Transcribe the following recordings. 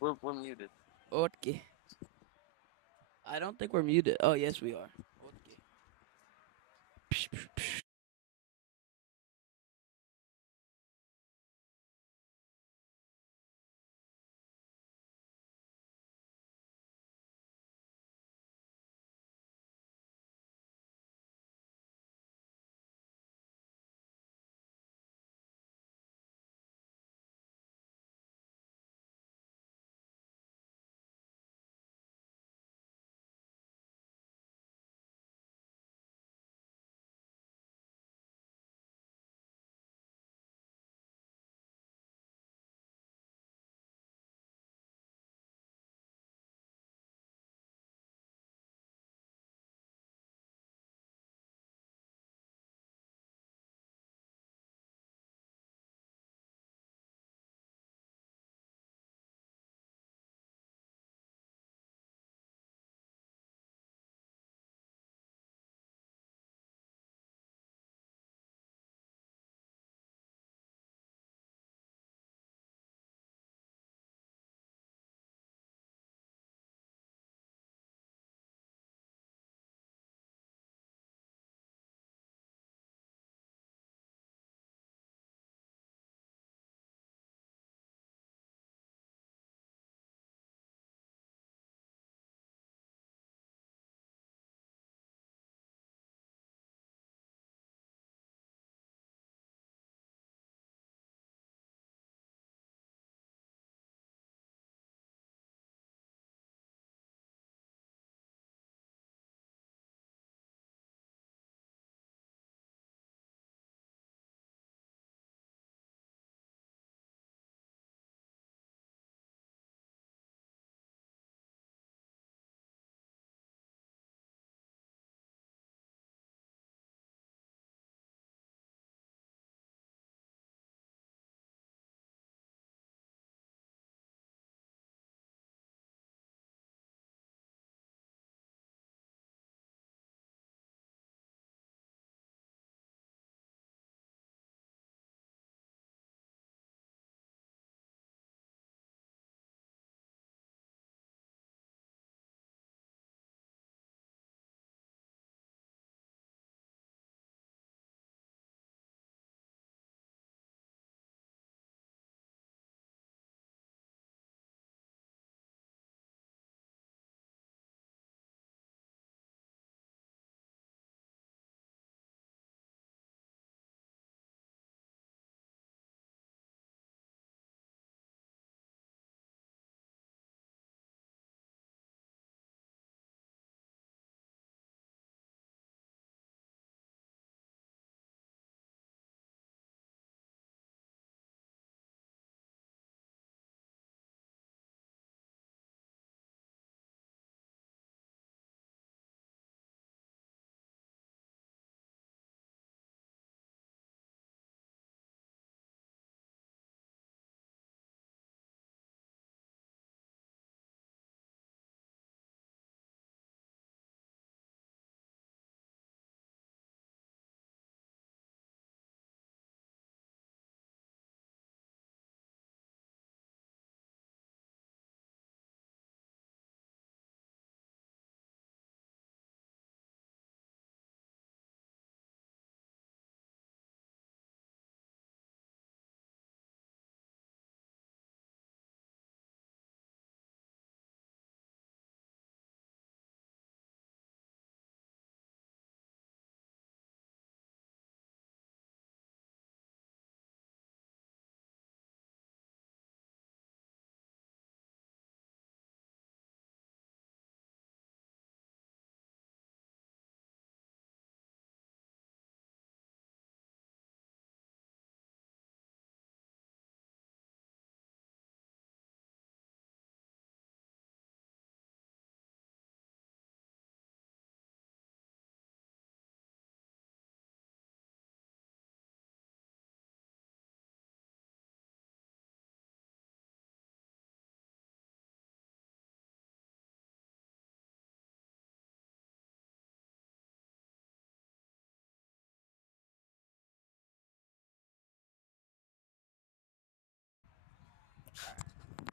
We're muted. Okay. I don't think we're muted. Oh, yes, we are. Okay.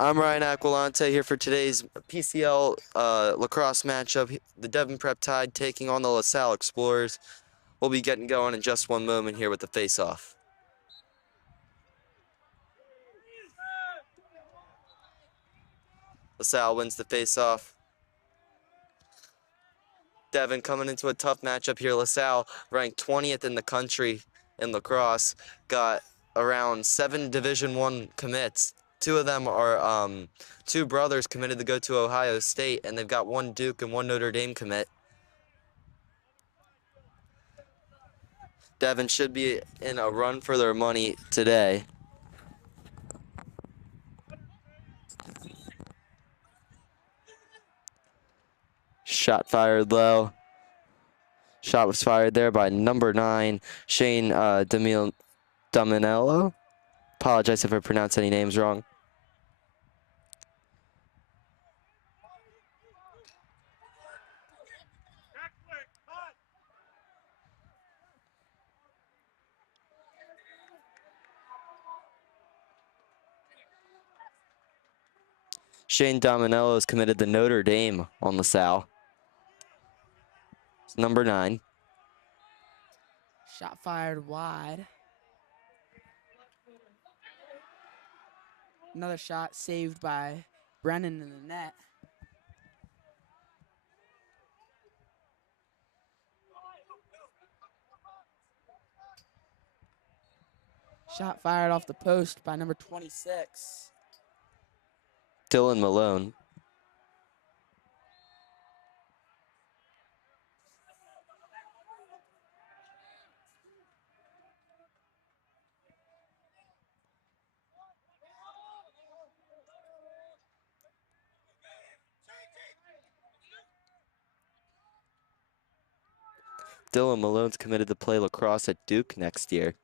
I'm Ryan Aquilante here for today's PCL lacrosse matchup. The Devon Prep Tide taking on the LaSalle Explorers. We'll be getting going in just one moment here with the face-off. LaSalle wins the face-off. Devon coming into a tough matchup here. LaSalle, ranked 20th in the country in lacrosse, got around 7 Division I commits. 2 of them are 2 brothers committed to go to Ohio State, and they've got 1 Duke and 1 Notre Dame commit. Devon should be in a run for their money today. Shot fired low. Shot was fired there by number 9, Shane Dominello. Apologize if I pronounce any names wrong. Shane Dominello is committed to Notre Dame on LaSalle. It's number 9. Shot fired wide. Another shot saved by Brennan in the net. Shot fired off the post by number 26. Dylan Malone. Dylan Malone's committed to play lacrosse at Duke next year.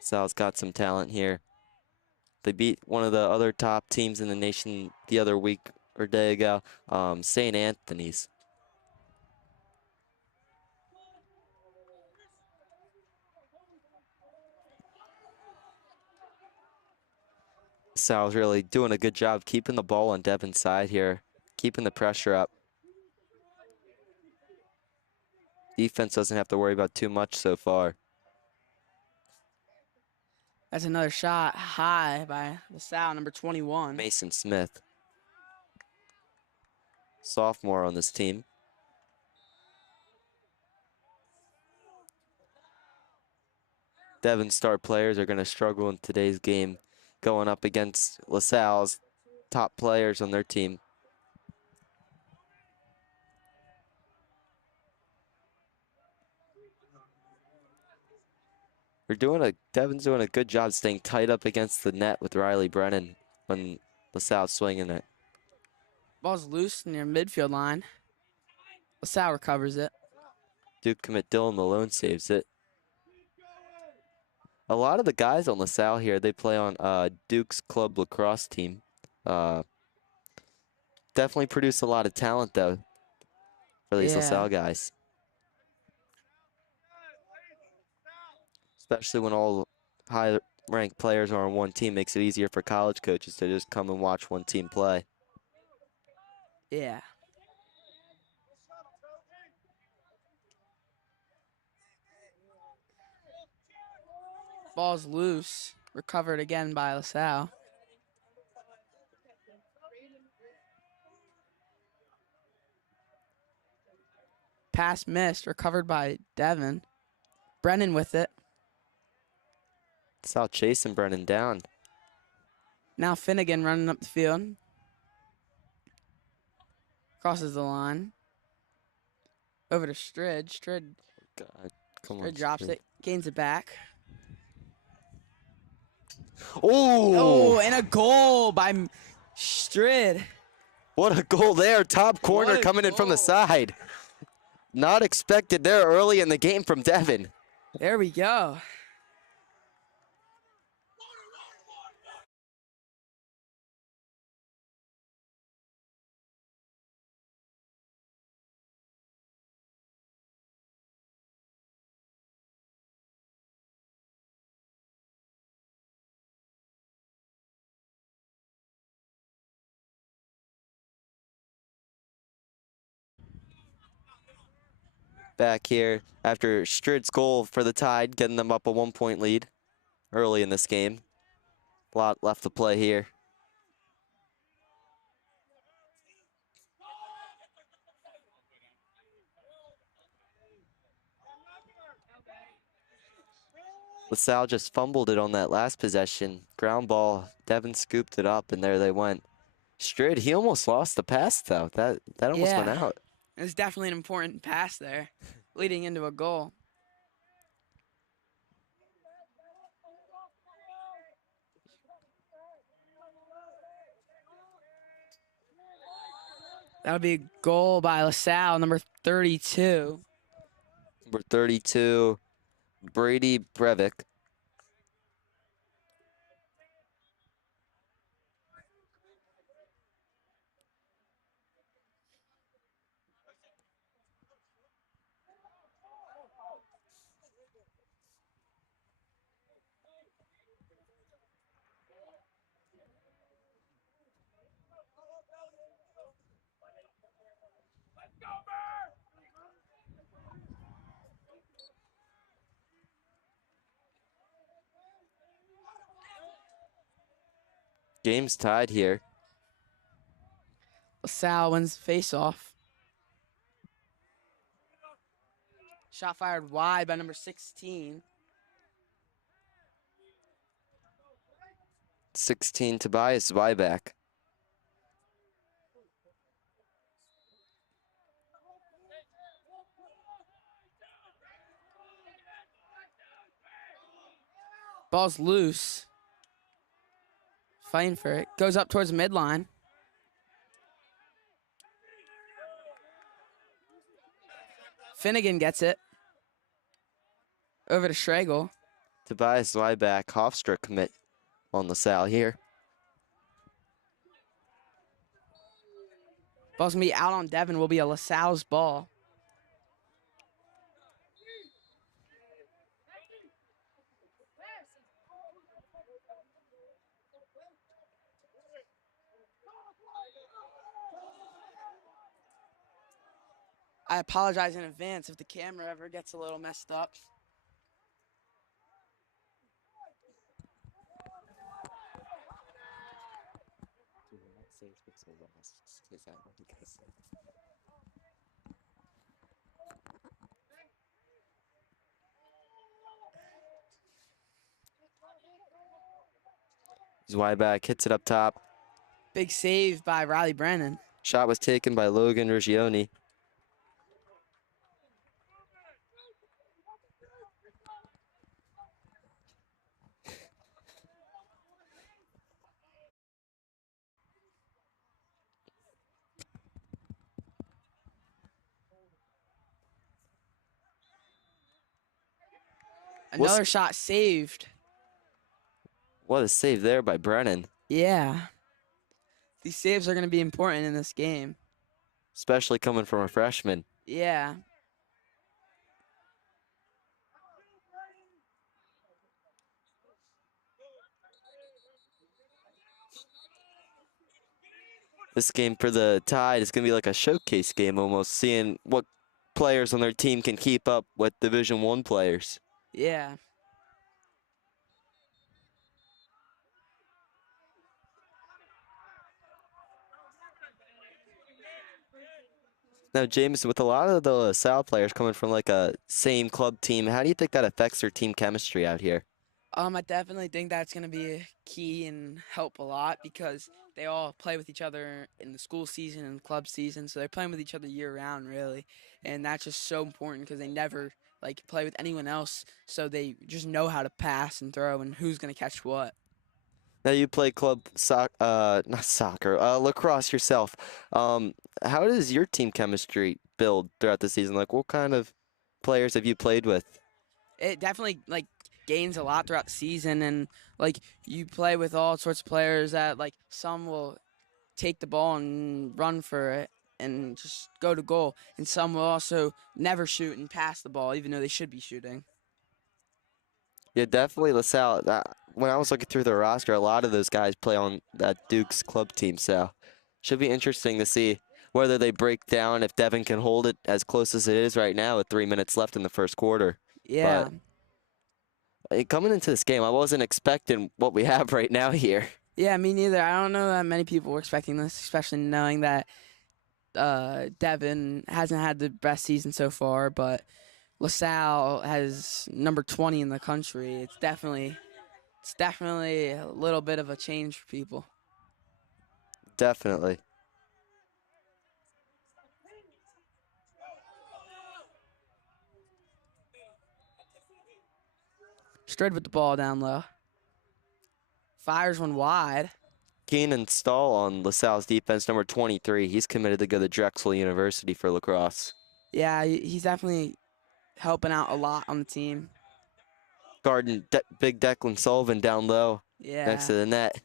Sal's got some talent here. They beat one of the other top teams in the nation the other week or day ago, St. Anthony's. Sal's really doing a good job keeping the ball on Devon's side here, keeping the pressure up. Defense doesn't have to worry about too much so far. That's another shot high by LaSalle, number 21. Mason Smith, sophomore on this team. Devon's star players are going to struggle in today's game, going up against LaSalle's top players on their team. Devon's doing a good job staying tight up against the net with Riley Brennan when LaSalle's swinging it. Ball's loose near midfield line. LaSalle recovers it. Duke commit Dylan Malone saves it. A lot of the guys on LaSalle here, they play on Duke's club lacrosse team. Definitely produce a lot of talent, though, for these LaSalle guys. Especially when all high-ranked players are on one team, makes it easier for college coaches to just come and watch one team play. Yeah. Ball's loose. Recovered again by LaSalle. Pass missed. Recovered by Devon. Brennan with it. LaSalle chasing Brennan down. Now Finnegan running up the field. Crosses the line. Over to Stridge. Stridge drops it. Gains it back. Oh, and a goal by Strid. What a goal there. Top corner coming in from the side. Not expected there early in the game from Devon. There we go. back here after Strid's goal for the Tide, getting them up a 1-point lead early in this game. A lot left to play here. LaSalle just fumbled it on that last possession. Ground ball, Devon scooped it up, and there they went. Strid, he almost lost the pass, though. That almost went out. It was definitely an important pass there, leading into a goal. That'll be a goal by LaSalle, number 32. Number 32, Brady Breivik. Game's tied here. LaSalle wins face-off. Shot fired wide by number 16. 16, Tobias Zweiback. Ball's loose. Fighting for it. Goes up towards the midline. Finnegan gets it. Over to Schragle. Tobias Zweiback, Hofstra commit on LaSalle here. Ball's going to be out on Devon. Will be a LaSalle's ball. I apologize in advance if the camera ever gets a little messed up. Zweiback hits it up top. Big save by Riley Brennan. Shot was taken by Logan Ruggioni. Another shot saved. What a save there by Brennan. Yeah. These saves are going to be important in this game. Especially coming from a freshman. Yeah. This game for the Tide is going to be like a showcase game almost, seeing what players on their team can keep up with Division I players. Yeah. Now, James, with a lot of the LaSalle players coming from like a same club team, how do you think that affects their team chemistry out here? I definitely think that's going to be a key and help a lot because they all play with each other in the school season and club season, so they're playing with each other year round, really, and that's just so important because they never like play with anyone else, so they just know how to pass and throw and who's going to catch what. Now you play club not soccer, lacrosse yourself. How does your team chemistry build throughout the season? Like, what kind of players have you played with? It definitely like gains a lot throughout the season, and like you play with all sorts of players that like some will take the ball and run for it and just go to goal, and some will also never shoot and pass the ball even though they should be shooting. Yeah, definitely LaSalle. When I was looking through the roster, a lot of those guys play on that Duke's club team, so should be interesting to see whether they break down, if Devon can hold it as close as it is right now with 3 minutes left in the first quarter. Yeah. But coming into this game, I wasn't expecting what we have right now here. Yeah, me neither. I don't know that many people were expecting this, especially knowing that Devon hasn't had the best season so far, but LaSalle has number 20 in the country. It's definitely a little bit of a change for people. Definitely. Straight with the ball down low. Fires one wide. Keenan Stahl on LaSalle's defense, number 23. He's committed to go to Drexel University for lacrosse. Yeah, he's definitely helping out a lot on the team. Guarding big Declan Sullivan down low next Yeah. to the net.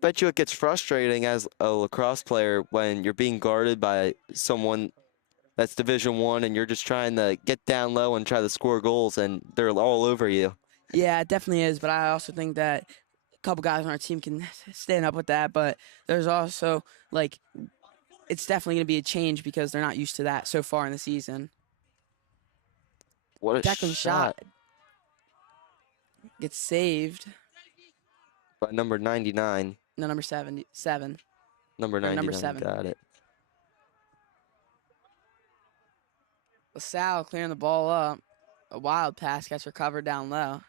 Bet you it gets frustrating as a lacrosse player when you're being guarded by someone that's Division I and you're just trying to get down low and try to score goals and they're all over you. Yeah, it definitely is, but I also think that a couple guys on our team can stand up with that, but there's also like it's definitely going to be a change because they're not used to that so far in the season. What a Declan shot shot gets saved. by number 99. No, number 77 Number or number 99, 7. got it. LaSalle clearing the ball up. A wild pass gets recovered down low.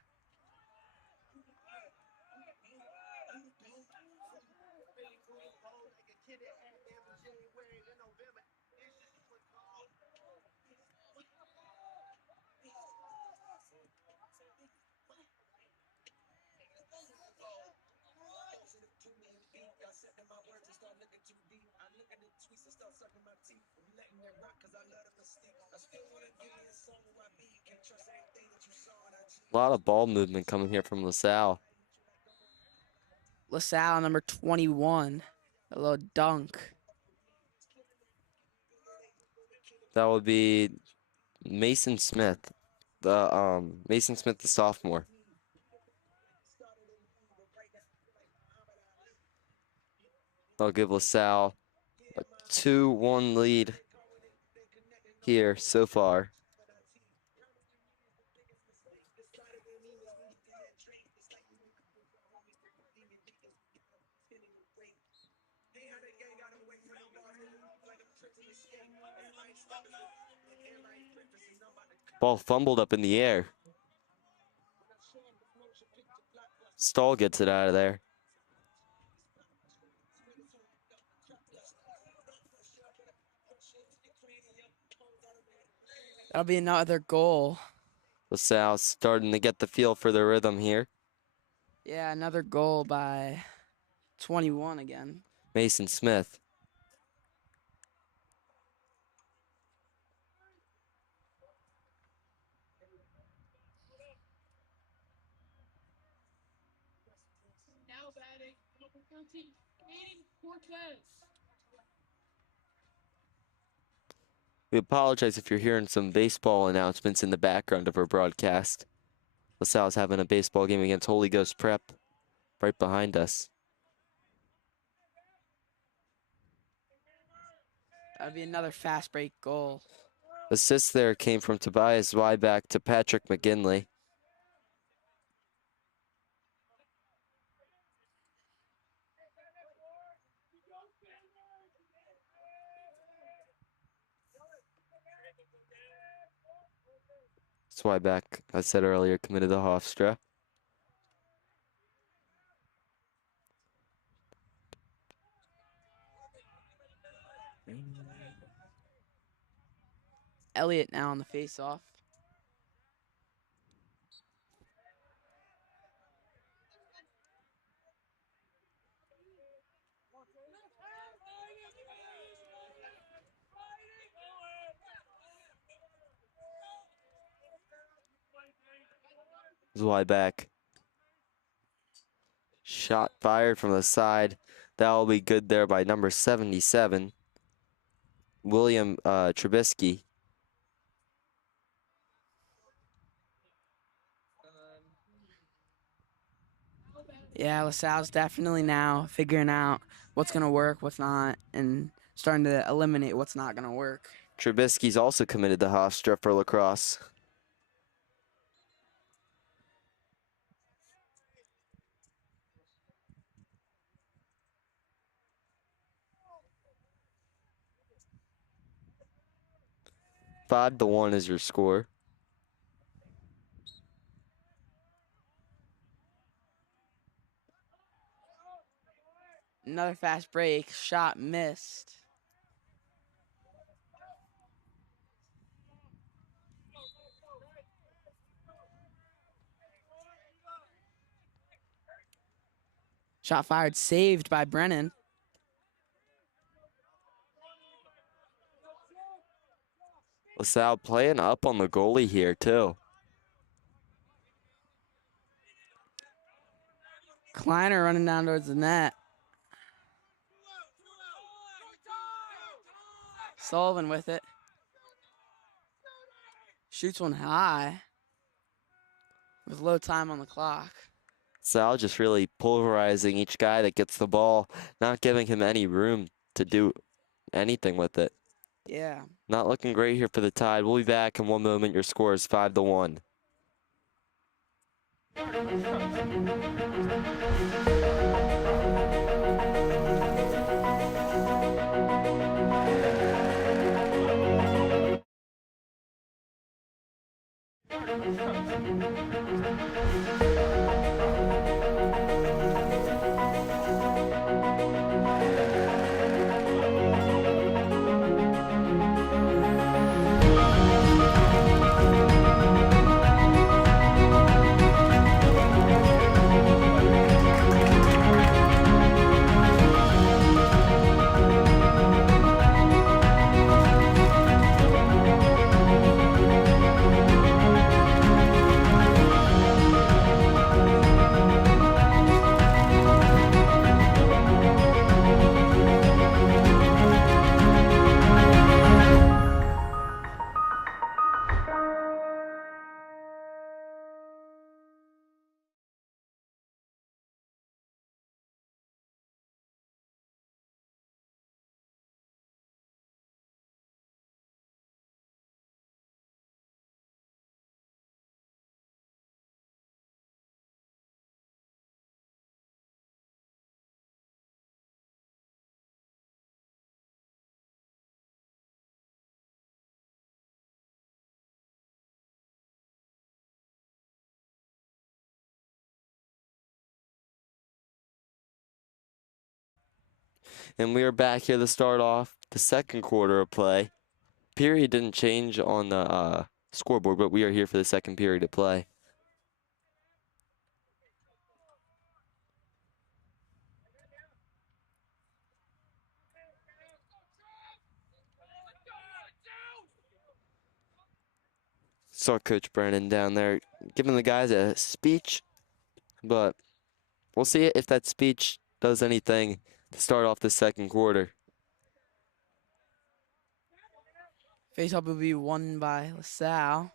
A lot of ball movement coming here from LaSalle. LaSalle number 21. A little dunk. That would be Mason Smith, the sophomore. I'll give LaSalle a 2-1 lead here so far. Ball fumbled up in the air. Stahl gets it out of there. That'll be another goal. LaSalle's starting to get the feel for the rhythm here. Yeah, another goal by 21 again. Mason Smith. We apologize if you're hearing some baseball announcements in the background of our broadcast. LaSalle's having a baseball game against Holy Ghost Prep right behind us. That'll be another fast break goal. Assist there came from Tobias Wyback to Patrick McGinley. Wyback, I said earlier, committed to Hofstra. Elliott now on the face-off. Wyback. Shot fired from the side. That will be good there by number 77, William Trubisky. Yeah, LaSalle's definitely now figuring out what's going to work, what's not, and starting to eliminate what's not going to work. Trubisky's also committed to Hofstra for Lacrosse. Five to 1 is your score. Another fast break, shot missed. Shot fired, saved by Brennan. LaSalle playing up on the goalie here too. Kleiner running down towards the net. Sullivan with it. Shoots one high with low time on the clock. LaSalle just really pulverizing each guy that gets the ball, not giving him any room to do anything with it. Yeah. Not looking great here for the Tide. We'll be back in one moment. Your score is 5 to 1. And we are back here to start off the second quarter of play. Period didn't change on the scoreboard, but we are here for the second period of play. Saw Coach Brennan down there giving the guys a speech, but we'll see if that speech does anything to start off the second quarter. Faceoff will be won by LaSalle.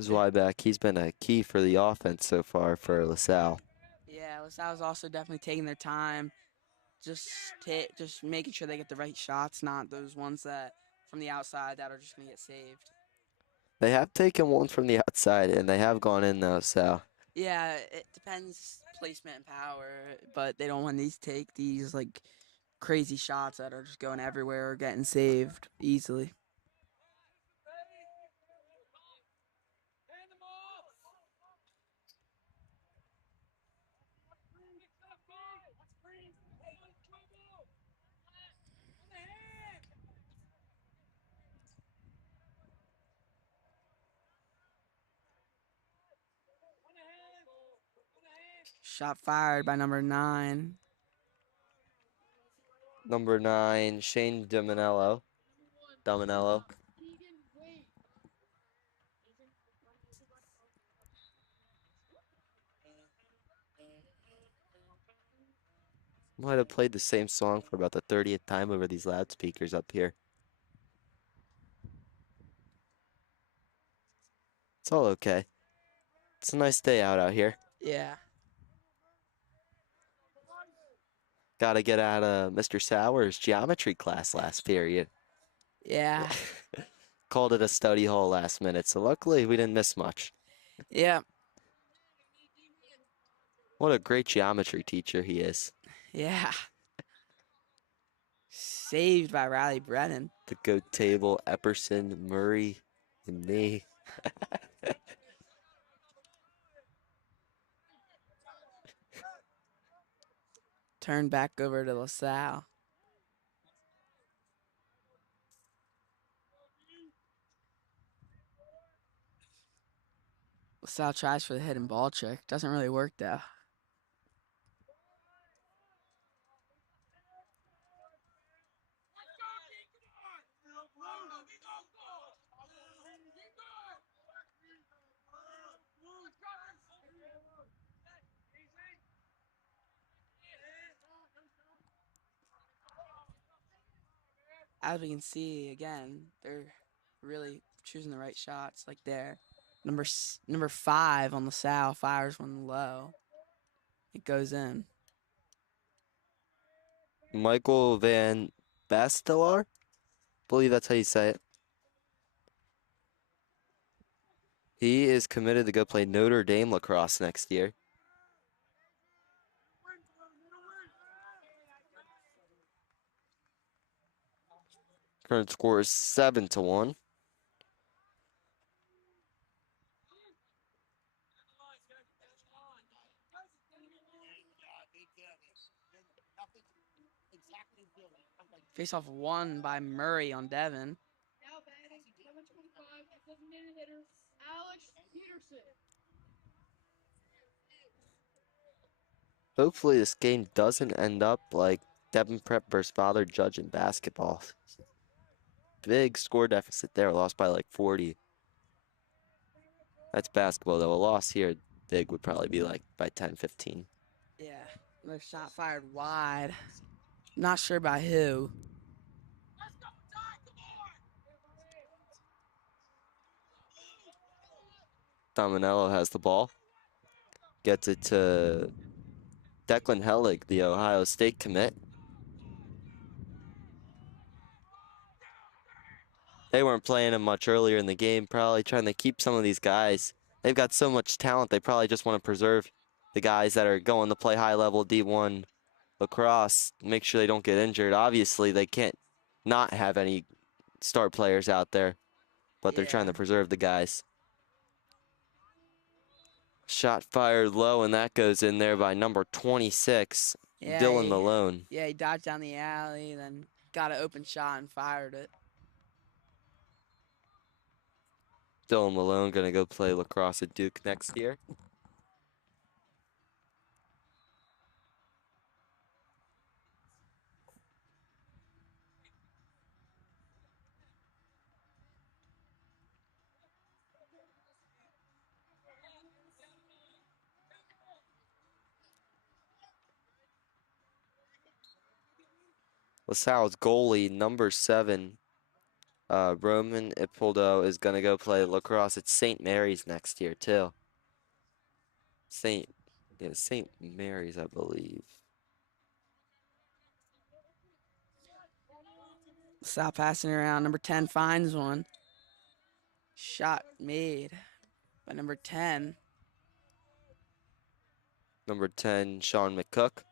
Zweiback, he's been a key for the offense so far for LaSalle. Yeah, LaSalle's also definitely taking their time, just making sure they get the right shots, not those ones that from the outside that are just gonna get saved. They have taken one from the outside, and they have gone in though, so. Yeah, it depends placement and power, but they don't want these take these like crazy shots that are just going everywhere or getting saved easily. Shot fired by number 9. Number 9, Shane Dominello. Might have played the same song for about the 30th time over these loudspeakers up here. It's all okay. It's a nice day out here. Yeah. Got to get out of Mr. Sauer's geometry class last period. Yeah. Called it a study hall last minute, so luckily we didn't miss much. Yeah. What a great geometry teacher he is. Yeah. Saved by Riley Brennan. The goat table, Epperson, Murray, and me. Turned back over to LaSalle. LaSalle tries for the hidden ball trick. Doesn't really work though. As we can see again, they're really choosing the right shots. Like there, number 5 on LaSalle fires one low. It goes in. Michael Van Bastelar? Believe that's how you say it. He is committed to go play Notre Dame lacrosse next year. Current score is 7-1. Face off won by Murray on Devon. Hopefully this game doesn't end up like Devon Prep versus Father Judge in basketball. Big score deficit there, lost by like 40. That's basketball though. A loss here, big would probably be like by 10, 15. Yeah, another shot fired wide. Not sure by who. Dominello has the ball. Gets it to Declan Hellig, the Ohio State commit. They weren't playing him much earlier in the game, probably trying to keep some of these guys. They've got so much talent, they probably just want to preserve the guys that are going to play high-level D1 lacrosse, make sure they don't get injured. Obviously, they can't not have any star players out there, but they're trying Yeah. to preserve the guys. Shot fired low, and that goes in there by number 26, Yeah, Dylan Malone. Yeah, he dodged down the alley, then got an open shot and fired it. Dylan Malone going to go play lacrosse at Duke next year. LaSalle's goalie, number 7, Roman Ipoldo, is going to go play lacrosse at St. Mary's next year, too. St. Mary's, I believe. Stop passing around. Number 10 finds one. Shot made by number 10. Number 10, Sean McCook.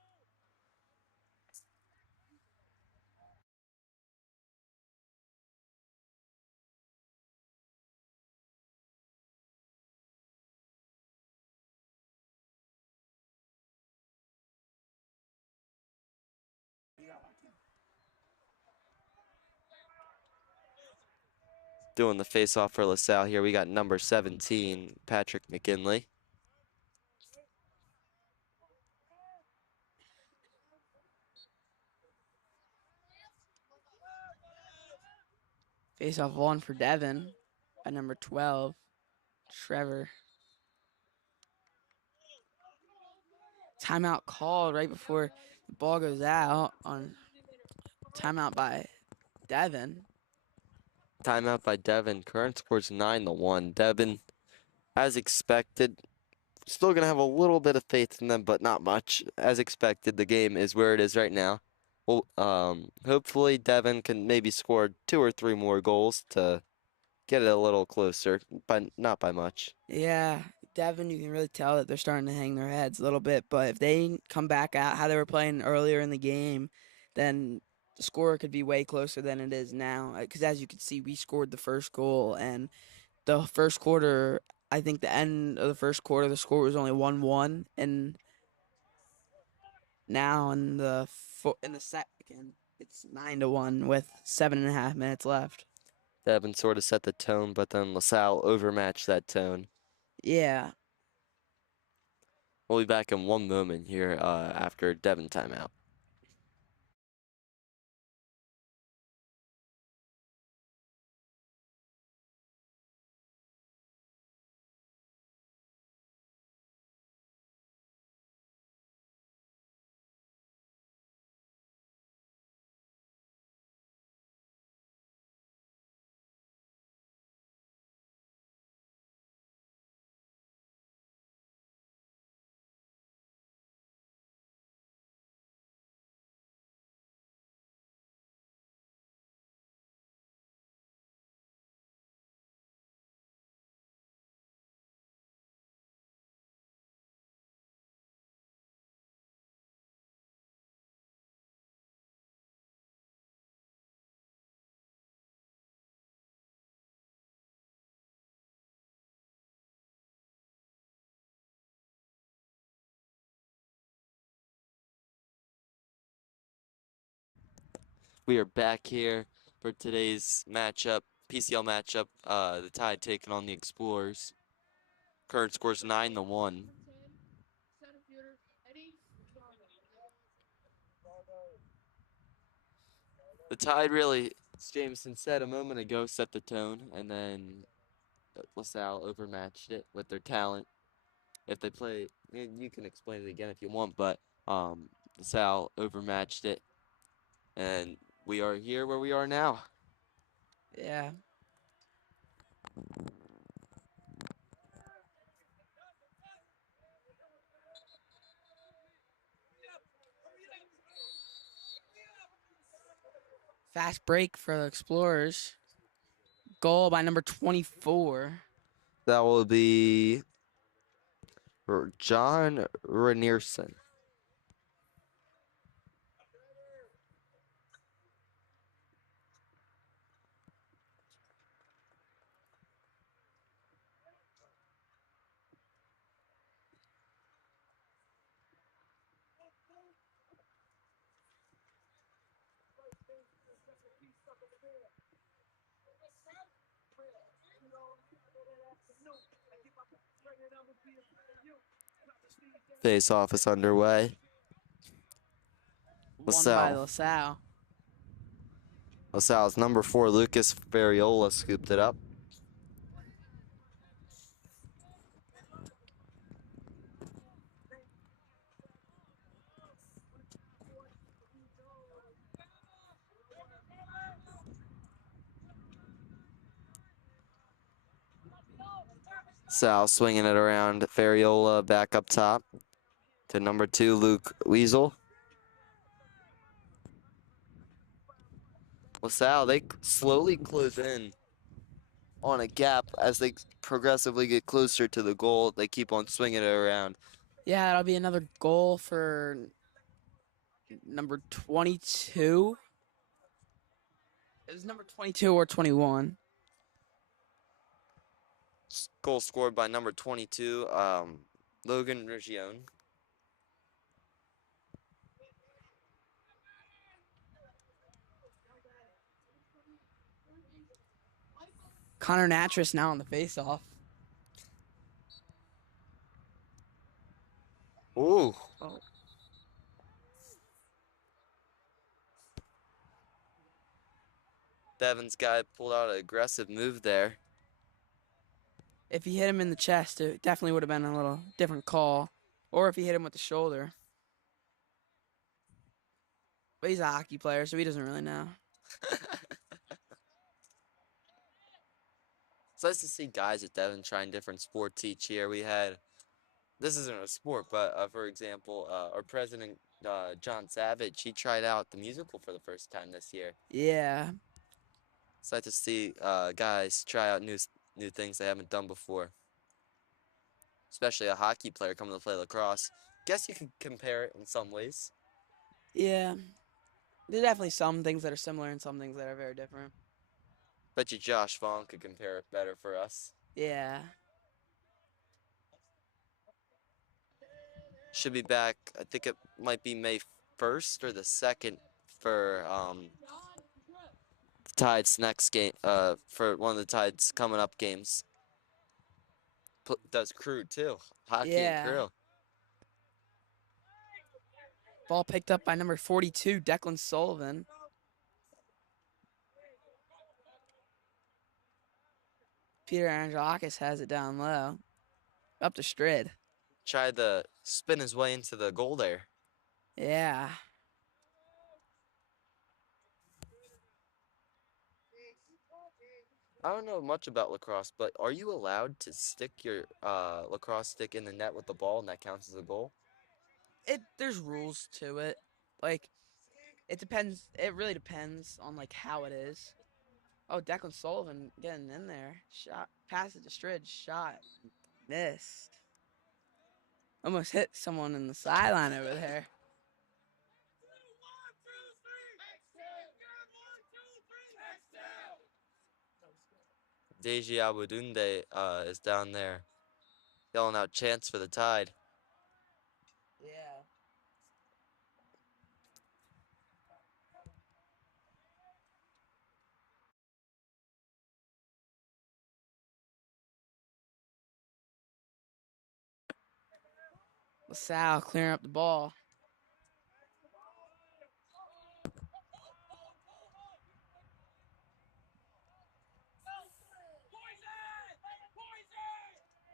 Doing the face-off for LaSalle here. We got number 17, Patrick McKinley. Face off one for Devon by number 12, Trevor. It's timeout called right before the ball goes out on timeout by Devon. Timeout by Devon. Current score's 9-1. Devon, as expected, still gonna have a little bit of faith in them, but not much. As expected, the game is where it is right now. Well, hopefully Devon can maybe score 2 or 3 more goals to get it a little closer, but not by much. Yeah, Devon, you can really tell that they're starting to hang their heads a little bit. But if they come back out how they were playing earlier in the game, then the score could be way closer than it is now. Because as you can see, we scored the first goal, and the first quarter, I think the end of the first quarter, the score was only 1-1, and now in the second, it's 9-1 with 7.5 minutes left. Devon sort of set the tone, but then LaSalle overmatched that tone. Yeah, We'll be back in one moment here after Devon timeout. We are back here for today's matchup, PCL matchup. The Tide taking on the Explorers. Current score's 9-1. The Tide really, as Jameson said a moment ago, set the tone, and then LaSalle overmatched it with their talent. If they play, you can explain it again if you want, but LaSalle overmatched it, and we are here where we are now. yeah. Fast break for the Explorers. Goal by number 24. That will be John Ranierson. Face-off is underway. Won by LaSalle. LaSalle. LaSalle's number 4, Lucas Ferriola, scooped it up. Sal swinging it around. Ferriola back up top to number 2, Luke Weasel. LaSalle, they slowly close in on a gap as they progressively get closer to the goal. They keep on swinging it around. Yeah, that'll be another goal for number 22. It was number 22 or 21. Goal scored by number 22, Logan Region. Connor Natras now on the faceoff. Ooh. Oh. Devon's guy pulled out an aggressive move there. If he hit him in the chest, it definitely would have been a little different call. or if he hit him with the shoulder. But he's a hockey player, so he doesn't really know. It's nice to see guys at Devon trying different sports each year. We had, this isn't a sport, but for example, our president, John Savage, he tried out the musical for the first time this year. Yeah, It's nice to see guys try out new things they haven't done before, especially a hockey player coming to play lacrosse. Guess you can compare it in some ways. yeah. There's definitely some things that are similar and some things that are very different. Bet you Josh Vaughn could compare it better for us. Yeah. Should be back. I think it might be May 1st or the 2nd for the Tide's next game. For one of the Tide's coming up games. Does crew too, hockey and Yeah. crew. Ball picked up by number 42, Declan Sullivan. Peter Angelakis has it down low. Up to Strid. Tried to spin his way into the goal there. Yeah. I don't know much about lacrosse, but are you allowed to stick your lacrosse stick in the net with the ball and that counts as a goal? There's rules to it. Like it depends. It really depends on like how it is. Oh, Declan Sullivan getting in there. Shot. Pass it to Strid. Shot. Missed. Almost hit someone in the sideline over there. Deji Abudunde is down there yelling out chants for the Tide. Yeah. LaSalle clearing up the ball.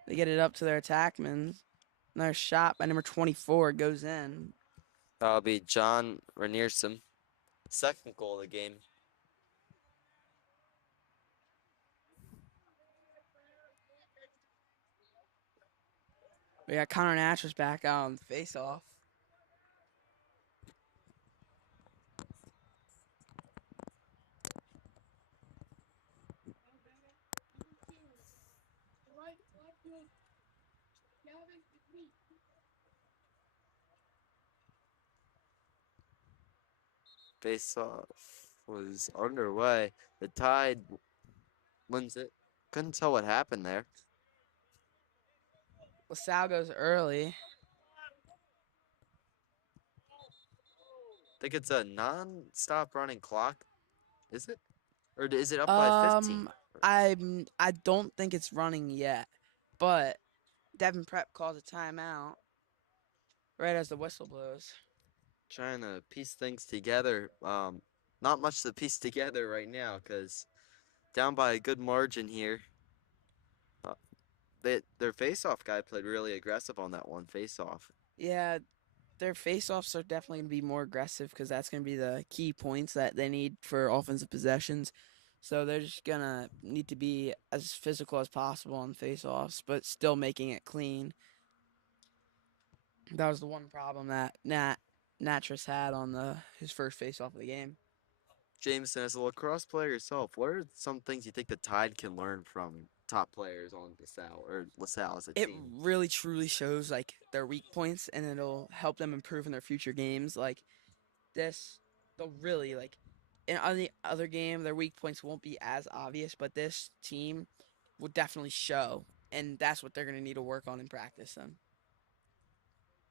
They get it up to their attackmen. Another shot by number 24 goes in. That'll be John Ranierson. Second goal of the game. We got Connor Natras back out on the face-off. Face off was underway. The Tide wins it. Couldn't tell what happened there. LaSalle goes early. Think it's a non-stop running clock. Is it? Or is it up by 15? Um, I don't think it's running yet, but Devon Prep calls a timeout right as the whistle blows. Trying to piece things together. Not much to piece together right now because down by a good margin here. Uh, their face-off guy played really aggressive on that one face-off. Yeah, their face-offs are definitely going to be more aggressive because that's going to be the key points that they need for offensive possessions. So they're just going to need to be as physical as possible on face-offs, but still making it clean. That was the one problem that Natras had on his first face-off of the game. Jameson, as a lacrosse player yourself, what are some things you think the Tide can learn from top players on LaSalle or LaSalle as a It team? really truly shows like their weak points, and it'll help them improve in their future games. Like this, they'll really like in on the other game, their weak points won't be as obvious, but this team will definitely show, and that's what they're gonna need to work on in practice. Then,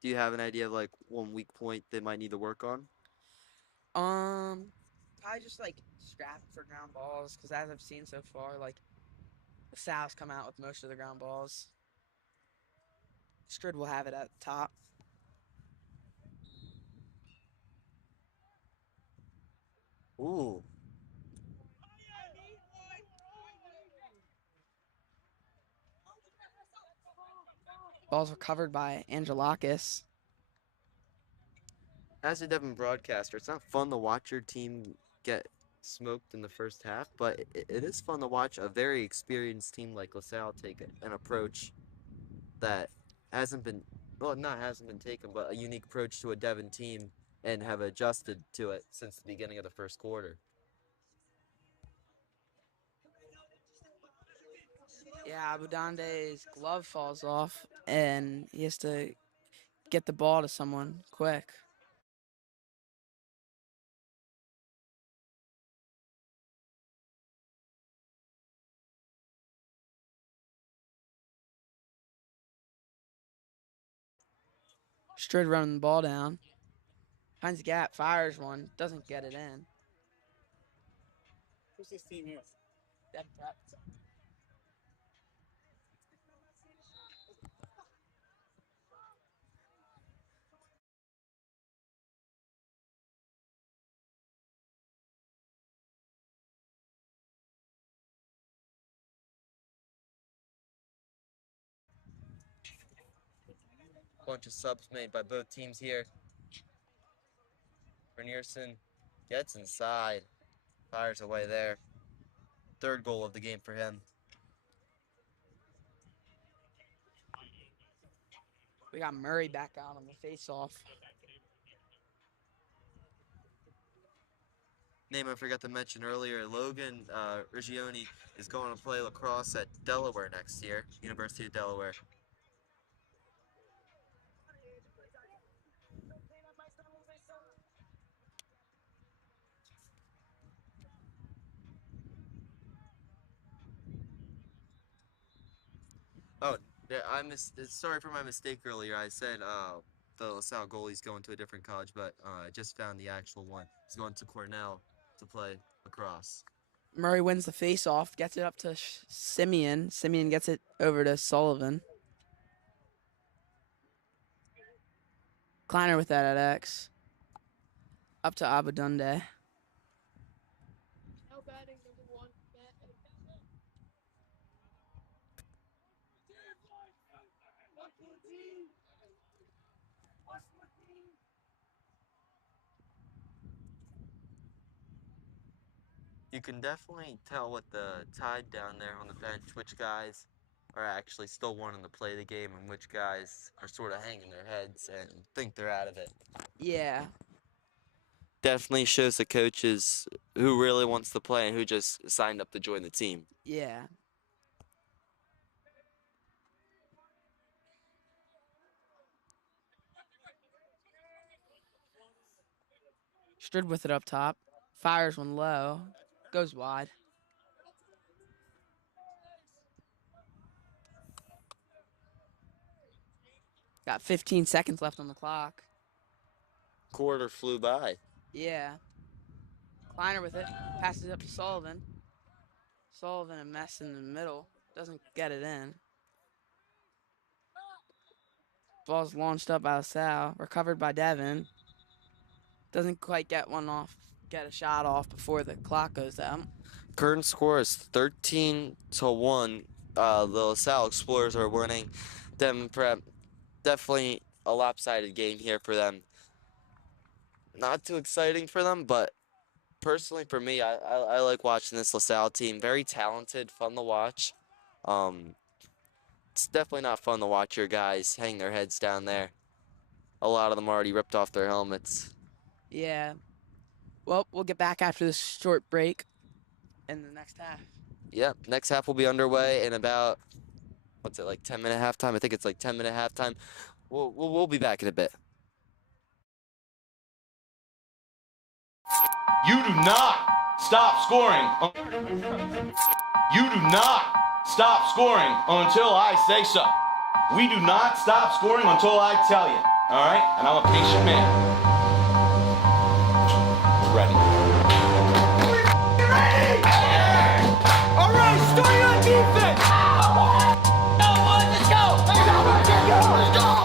Do you have an idea of like one weak point they might need to work on? um, probably just like scrap for ground balls, because as I've seen so far, like the Sal's come out with most of the ground balls. Strid will have it at the top. Ooh. Ball's recovered by Angelakis. As a Devon broadcaster, it's not fun to watch your team get smoked in the first half, but it is fun to watch a very experienced team like LaSalle take an approach that hasn't been, well, not hasn't been taken, but a unique approach to a Devon team and have adjusted to it since the beginning of the first quarter. Yeah, Abudande's glove falls off, and he has to get the ball to someone quick. Strud running the ball down. Finds a gap, fires one, doesn't get it in. Who's this team here? Devon Prep. Bunch of subs made by both teams here. Vernierson gets inside, fires away there. Third goal of the game for him. We got Murray back out on the face-off. Name I forgot to mention earlier, Logan Regioni is going to play lacrosse at Delaware next year, University of Delaware. Oh, yeah, sorry for my mistake earlier. I said the LaSalle goalie's going to a different college, but I just found the actual one. He's going to Cornell to play lacrosse. Murray wins the face-off, gets it up to Simeon. Simeon gets it over to Sullivan. Kleiner with that at X. Up to Abadunde. You can definitely tell with the tide down there on the bench which guys are actually still wanting to play the game and which guys are sort of hanging their heads and think they're out of it. Yeah. Definitely shows the coaches who really wants to play and who just signed up to join the team. Yeah. Stood with it up top. Fires one low. Goes wide. Got 15 seconds left on the clock. Quarter flew by. Yeah. Kleiner with it. Passes it up to Sullivan. Sullivan a mess in the middle. Doesn't get it in. Ball's launched up by LaSalle. Recovered by Devon. Doesn't quite get a shot off before the clock goes out. Current score is 13-1. The LaSalle Explorers are winning. Devon Prep, definitely a lopsided game here for them. Not too exciting for them, but personally for me, I like watching this LaSalle team. Very talented, fun to watch. It's definitely not fun to watch your guys hang their heads down there. A lot of them already ripped off their helmets. Yeah. Well, we'll get back after this short break in the next half. Yep, next half will be underway in about, what's it, like 10-minute halftime? I think it's like 10-minute halftime. We'll be back in a bit. You do not stop scoring. You do not stop scoring until I say so. We do not stop scoring until I tell you. All right? And I'm a patient man. Ready. Ready! All right, starting on defense. Let's go. Let's go.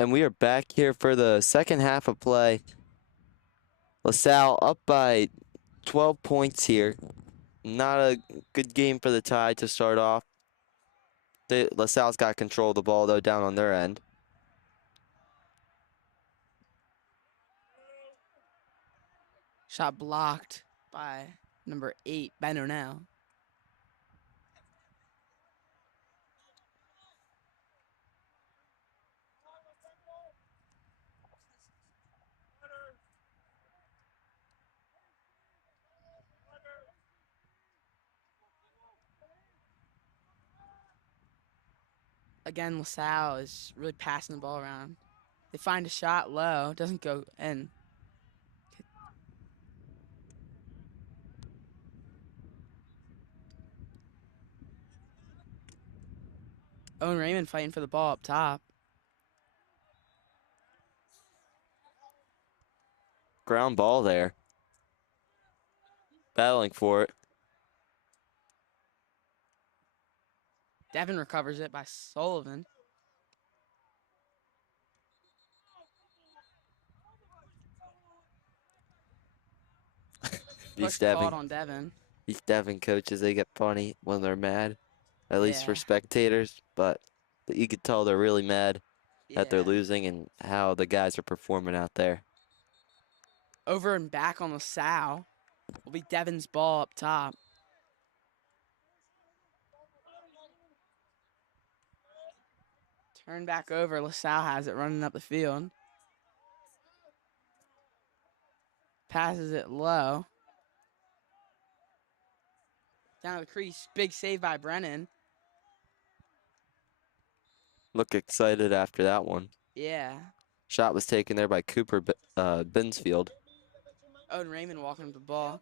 And we are back here for the second half of play. LaSalle up by 12 points here. Not a good game for the Tide to start off. LaSalle's got control of the ball, though, down on their end. Shot blocked by number 8, Ben O'Neill. Again, LaSalle is really passing the ball around. They find a shot low, doesn't go in. Owen Raymond fighting for the ball up top. Ground ball there. Battling for it. Devon recovers it by Sullivan. Push called on Devon. These Devon coaches, they get funny when they're mad. At least for Yeah. spectators. But you could tell they're really mad that they're Yeah. losing and how the guys are performing out there. Over and back on LaSalle will be Devon's ball up top. Turn back over. LaSalle has it running up the field. Passes it low. Down to the crease. Big save by Brennan. Look excited after that one. Yeah. Shot was taken there by Cooper Binsfield. Owen Raymond walking up the ball.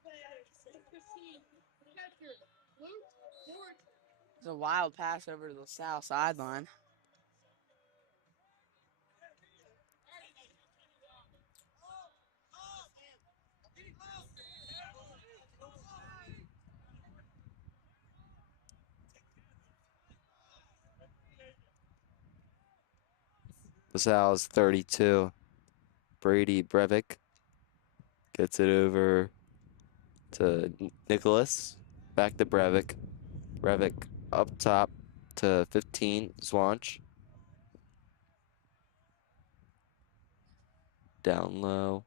It's a wild pass over to the LaSalle sideline. LaSalle's 32. Brady Breivik gets it over to Nicholas. Back to Breivik. Breivik up top to 15. Swanch. Down low.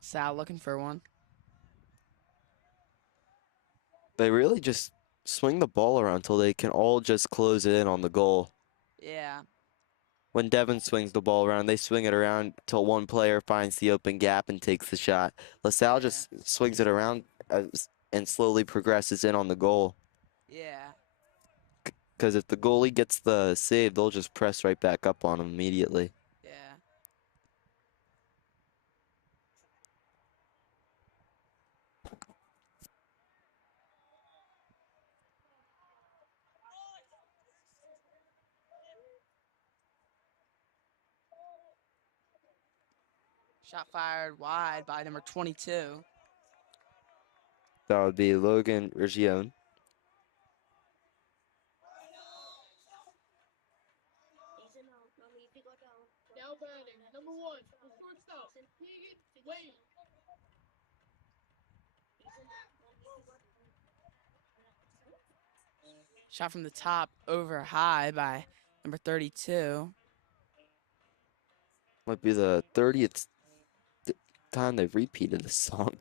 Sal looking for one. They really just swing the ball around until they can all just close it in on the goal. Yeah. When Devon swings the ball around, they swing it around till one player finds the open gap and takes the shot. LaSalle just swings it around and slowly progresses in on the goal. Yeah. Because if the goalie gets the save, they'll just press right back up on him immediately. Yeah. Shot fired wide by number 22. That would be Logan Region. Shot from the top over high by number 32. Might be the 30th time they've repeated this song.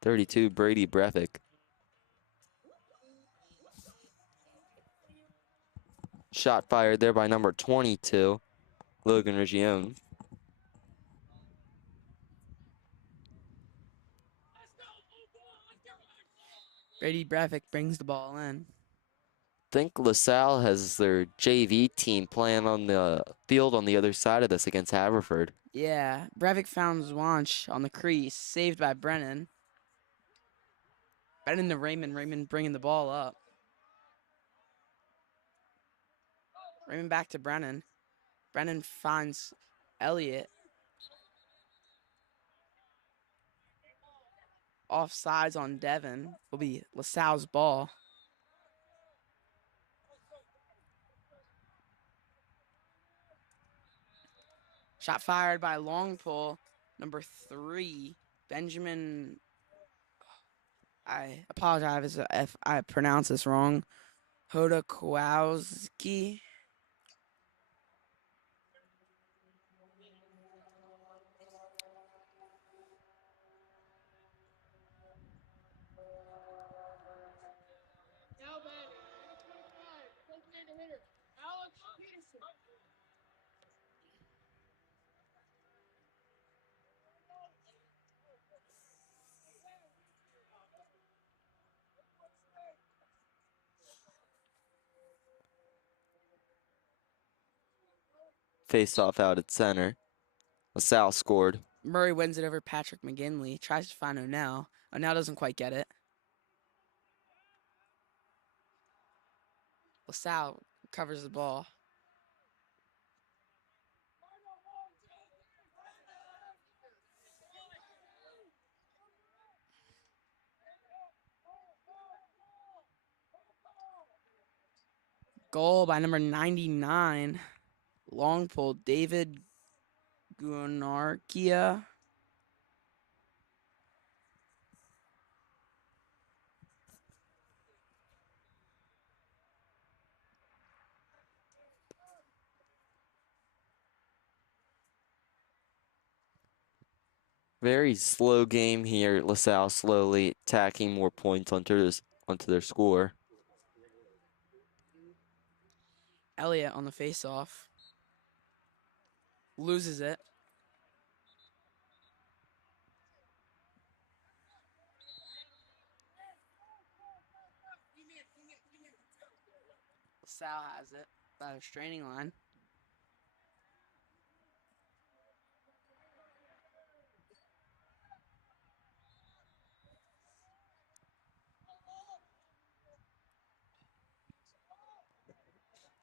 32, Brady Breivik. Shot fired there by number 22, Logan Region. Brady Breivik brings the ball in. Think LaSalle has their JV team playing on the field on the other side of this against Haverford. Yeah. Breivik found Zwanch on the crease. Saved by Brennan. Brennan to Raymond. Raymond bringing the ball up. Raymond back to Brennan. Brennan finds Elliott. offsides on Devon. Will be LaSalle's ball. Shot fired by long pole, number 3, Benjamin. I apologize if I pronounce this wrong. Hodakowski. Face off out at center. LaSalle scored. Murray wins it over Patrick McGinley. Tries to find O'Neill. O'Neill doesn't quite get it. LaSalle covers the ball. Goal by number 99. Long pull, David Gunarkia. Very slow game here. LaSalle slowly tacking more points onto their score. Elliott on the face-off. Loses it. LaSalle has it by the straining line.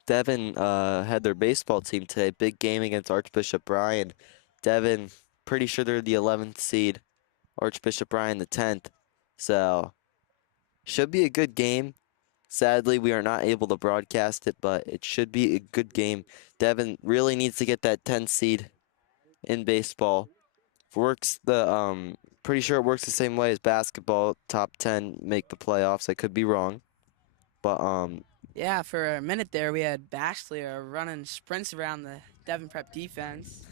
Devon had their baseball team today. Big game against Archbishop Bryan. Devon, pretty sure they're the 11th seed. Archbishop Bryan the 10th. So, should be a good game. Sadly, we are not able to broadcast it, but it should be a good game. Devon really needs to get that 10th seed in baseball. Works the pretty sure it works the same way as basketball. Top 10 make the playoffs. I could be wrong. But Yeah, for a minute there, we had Bashlier running sprints around the Devon Prep defense.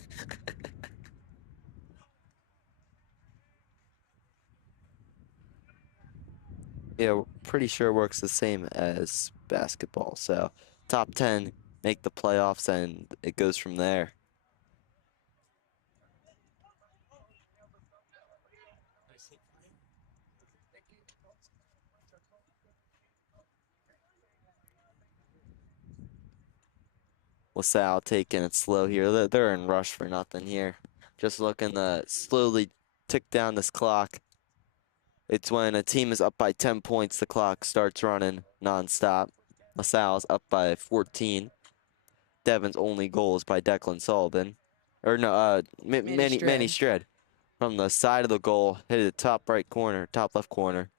yeah, pretty sure it works the same as basketball. So, top 10 make the playoffs, and it goes from there. LaSalle taking it slow here. They're in rush for nothing here. Just looking to slowly tick down this clock. It's when a team is up by 10 points, the clock starts running nonstop. LaSalle's up by 14. Devon's only goal is by Declan Sullivan. Or no, Manny Strid. From the side of the goal, hit it top right corner, top left corner.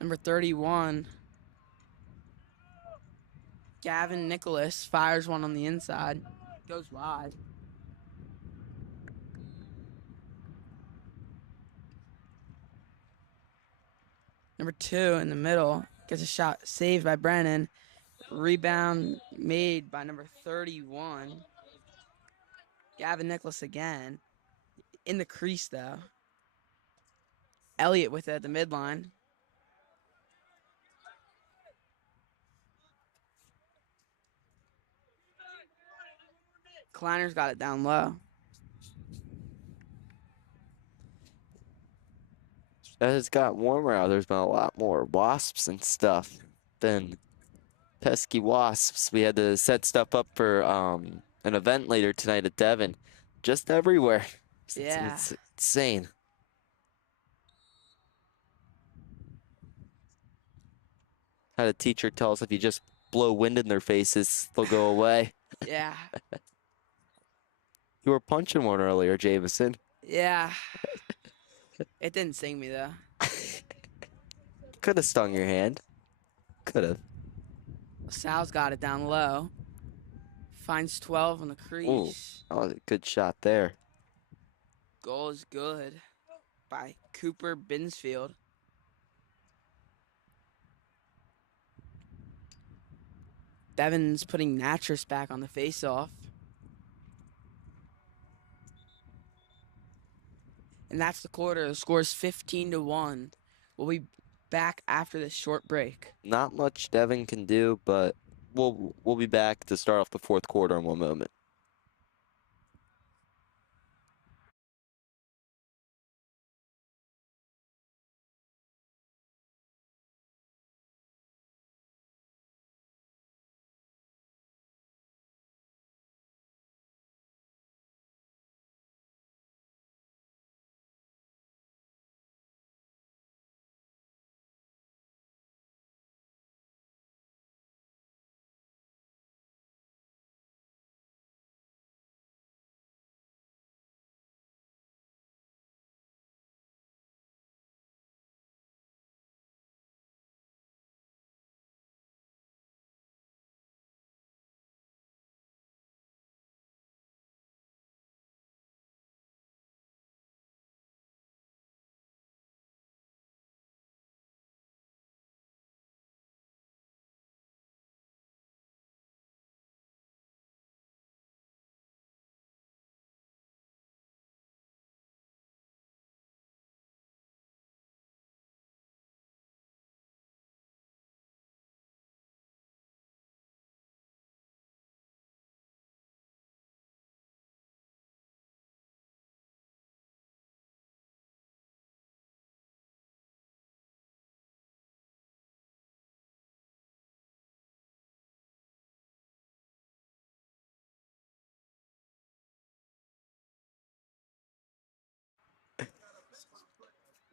Number 31, Gavin Nicholas fires one on the inside. Goes wide. Number 2 in the middle gets a shot saved by Brennan. Rebound made by number 31. Gavin Nicholas again. In the crease, though. Elliott with it at the midline. Kleiner's got it down low. As it's got warmer out, there's been a lot more wasps and stuff than pesky wasps. We had to set stuff up for an event later tonight at Devon. Just everywhere. Yeah. It's insane. Had a teacher tell us if you just blow wind in their faces, they'll go away. Yeah. You were punching one earlier, Jameson. Yeah. It didn't sting me, though. Could have stung your hand. Could have. LaSalle's got it down low. Finds 12 on the Ooh, crease. that was a good shot there. Goal is good by Cooper Binsfield. Devon's putting Natras back on the faceoff. And that's the quarter. The score is 15-1. We'll be back after this short break. Not much Devon can do, but we'll be back to start off the fourth quarter in one moment.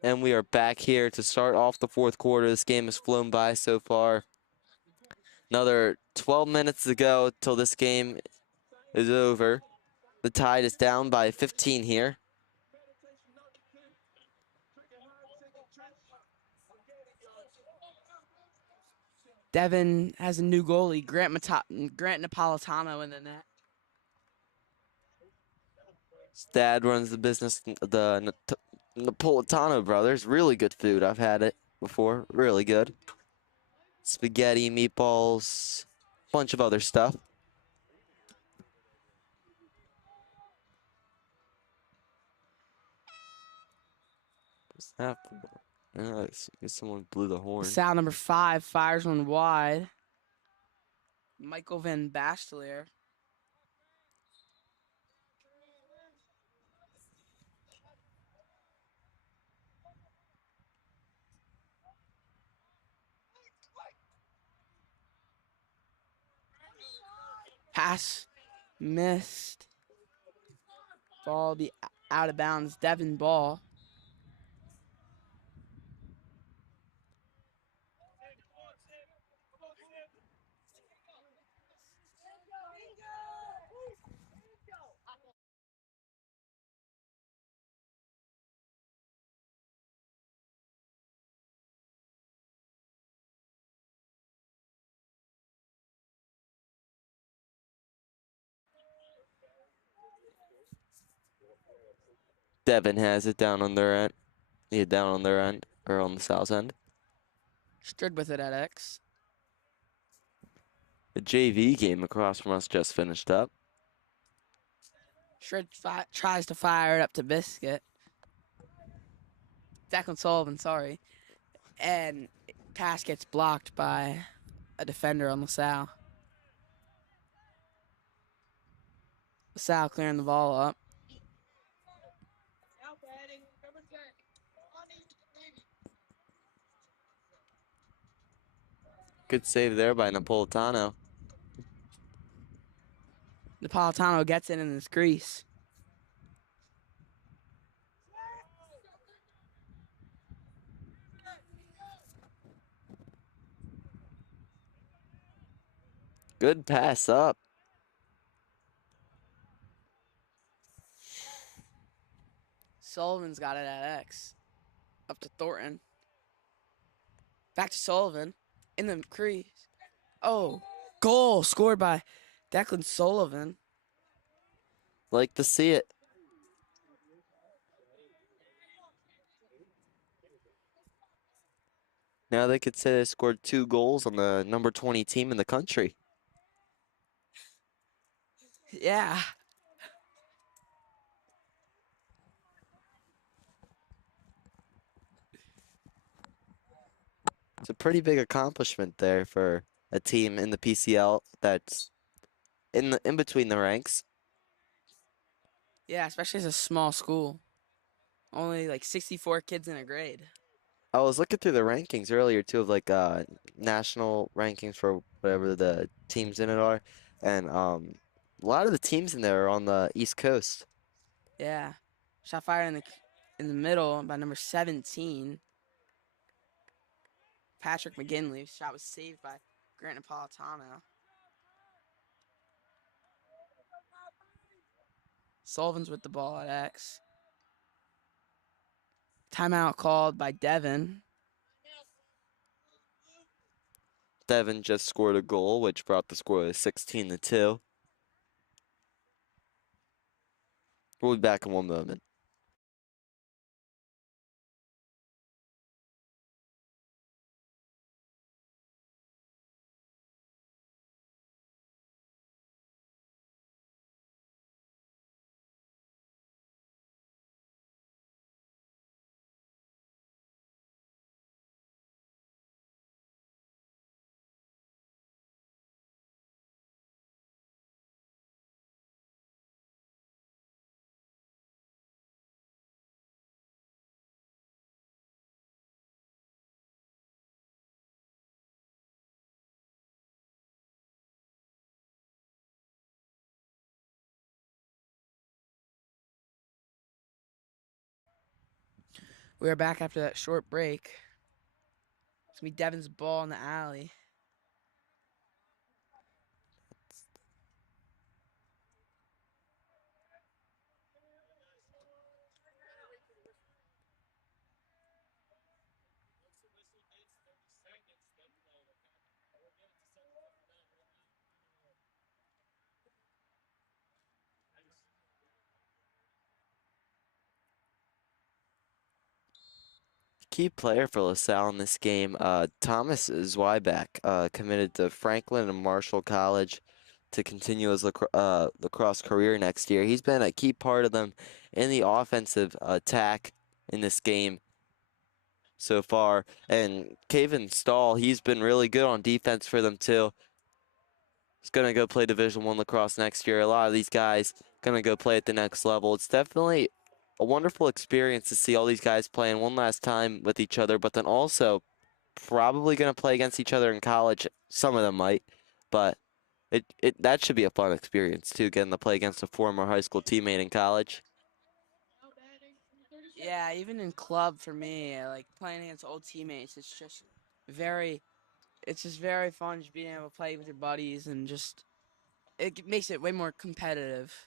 And we are back here to start off the fourth quarter. This game has flown by so far. Another 12 minutes to go till this game is over. The Tide is down by 15 here. Devon has a new goalie, Grant Napolitano in the net. His dad runs the business, the Napolitano brothers. Really good food. I've had it before. Really good. Spaghetti, meatballs, bunch of other stuff. What's that for? I guess someone blew the horn. LaSalle number 5 fires one wide. Michael Van Bastelier. Pass missed. Ball be out of bounds. Devon ball. Devon has it down on their end. Yeah, down on their end, or on the South end. Stood with it at X. The JV game across from us just finished up. Shred tries to fire it up to Biscuit. Declan Sullivan, sorry. And pass gets blocked by a defender on LaSalle. LaSalle clearing the ball up. Good save there by Napolitano. Napolitano gets it in his crease. Good pass up. Sullivan's got it at X. Up to Thornton. Back to Sullivan. In the crease. Oh, goal scored by Declan Sullivan. Like to see it. Now they could say they scored 2 goals on the number 20 team in the country. Yeah. It's a pretty big accomplishment there for a team in the PCL that's in between the ranks. Yeah, especially as a small school. Only like 64 kids in a grade. I was looking through the rankings earlier too of like national rankings for whatever the teams in it are, and a lot of the teams in there are on the East Coast. Yeah. Shot fired in the middle by number 17. Patrick McGinley. Shot was saved by Grant Napolitano. Sullivan's with the ball at X. Timeout called by Devon. Devon just scored a goal, which brought the score to 16-2. We'll be back in one moment. We are back after that short break. It's going to be Devon's ball in the alley. Key player for LaSalle in this game, Thomas Zweiback, committed to Franklin and Marshall College to continue his lacrosse career next year. He's been a key part of them in the offensive attack in this game so far. And Caven Stahl, he's been really good on defense for them too. He's gonna go play Division I lacrosse next year. A lot of these guys gonna go play at the next level. It's definitely a wonderful experience to see all these guys playing one last time with each other, but then also probably gonna play against each other in college. Some of them might, but that should be a fun experience too, getting to play against a former high school teammate in college. Yeah, even in club for me, like playing against old teammates, it's just very fun just being able to play with your buddies and just it makes it way more competitive.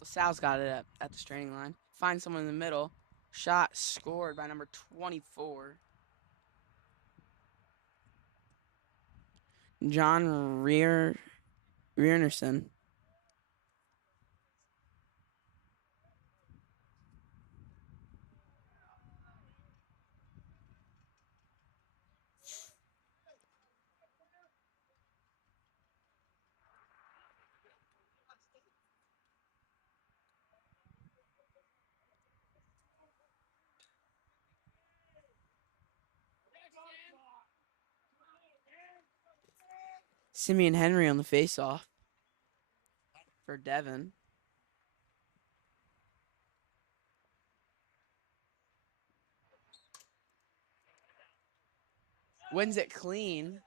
LaSalle's got it at the straining line. Find someone in the middle. Shot scored by number 24. John Riernerson. Simeon Henry on the faceoff for Devon. Wins it clean.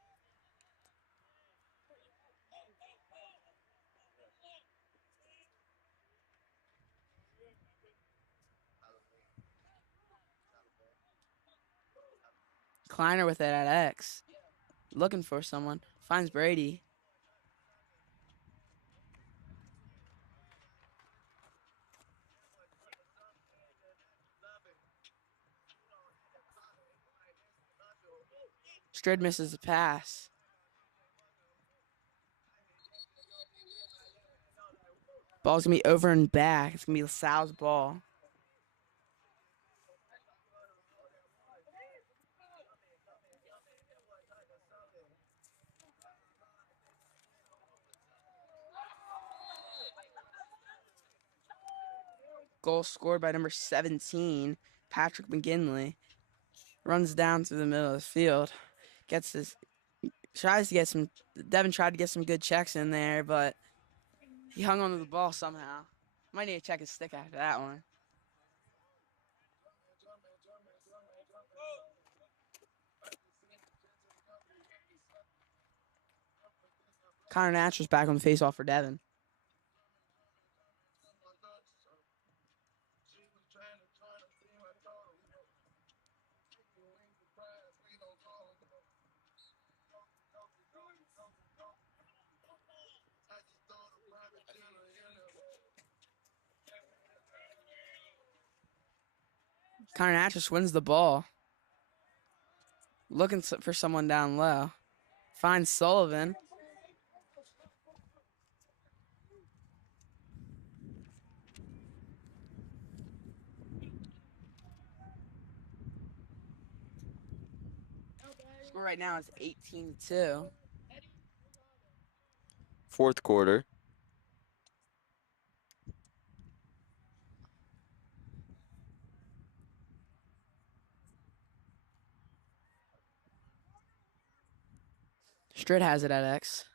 Kleiner with it at X. Looking for someone. Finds Brady. Strid misses the pass. Ball's going to be over and back. It's going to be LaSalle's ball. Goal scored by number 17, Patrick McGinley. Runs down through the middle of the field. Tries to get some. Devon tried to get some good checks in there, but he hung onto the ball somehow. Might need to check his stick after that one. Connor Natural's back on the faceoff for Devon. Connor Natras wins the ball. Looking for someone down low. Finds Sullivan. Score right now is 18-2. Fourth quarter. Strid has it at X.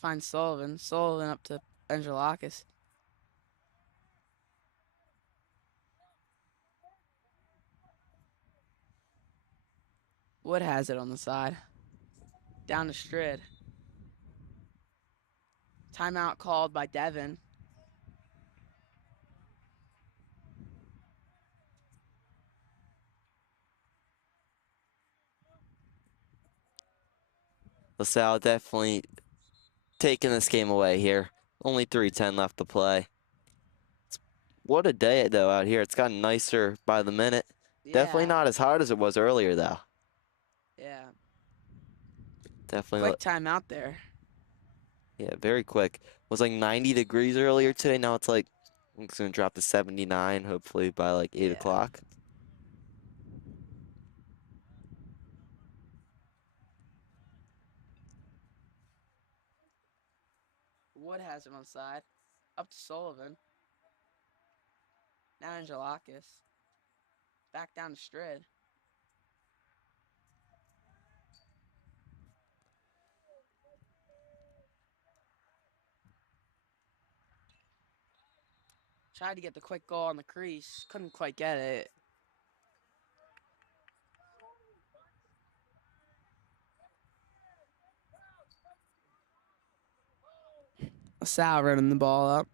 Finds Sullivan. Sullivan up to Angelakis. Wood has it on the side. Down to Strid. Timeout called by Devon. LaSalle definitely taking this game away here. Only 3:10 left to play. What a day, though, out here. It's gotten nicer by the minute. Yeah. Definitely not as hot as it was earlier, though. Yeah. Definitely. Quick timeout there. Yeah, very quick. It was like 90 degrees earlier today. Now it's like, it's going to drop to 79, hopefully by like 8 o'clock. Wood has it on the side. Up to Sullivan. Now Angelakis. Back down to Strid. Tried to get the quick goal on the crease. Couldn't quite get it. LaSalle running the ball up.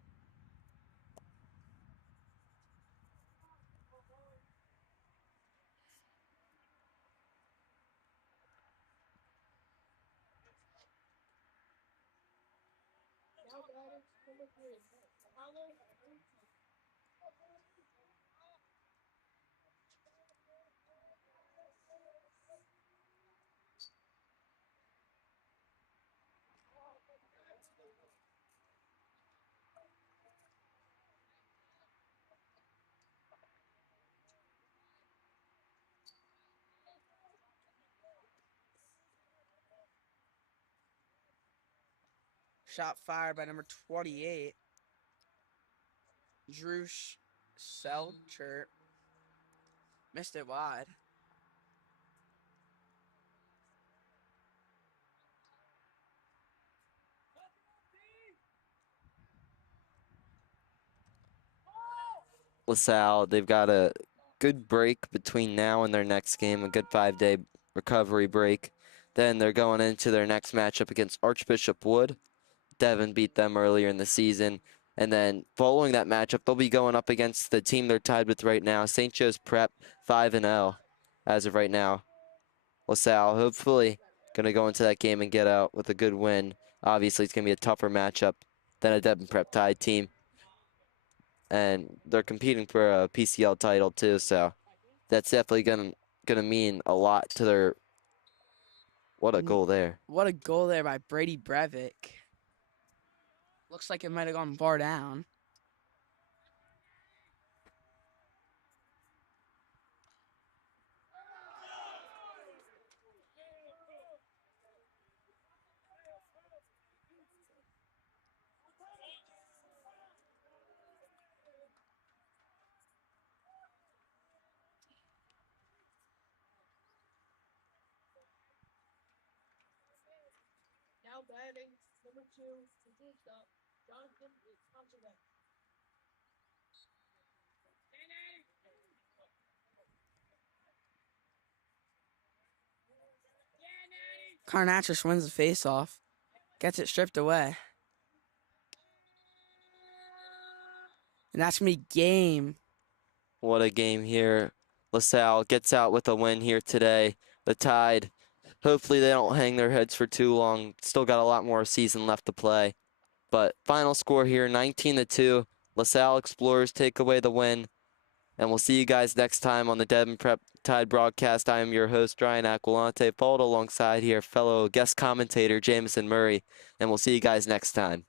Shot fired by number 28. Drew Selcher. Missed it wide. LaSalle, they've got a good break between now and their next game, a good 5-day recovery break. Then they're going into their next matchup against Archbishop Wood. Devon beat them earlier in the season. And then following that matchup, they'll be going up against the team they're tied with right now, St. Joe's Prep, 5-0 as of right now. LaSalle hopefully going to go into that game and get out with a good win. Obviously, it's going to be a tougher matchup than a Devon Prep tied team. And they're competing for a PCL title too, so that's definitely gonna mean a lot to their. What a goal there! What a goal there by Brady Breivik. Looks like it might have gone far down. Now batting, number 2, the shortstop, Jonathan is Consulate. Carnatris wins the face-off. Gets it stripped away. And that's going to be game. What a game here! LaSalle gets out with a win here today. The Tide. Hopefully they don't hang their heads for too long. Still got a lot more season left to play. But final score here, 19-2. LaSalle Explorers take away the win. And we'll see you guys next time on the Devon Prep Tide broadcast. I am your host, Ryan Aquilante, followed alongside here fellow guest commentator, Jameson Murray. And we'll see you guys next time.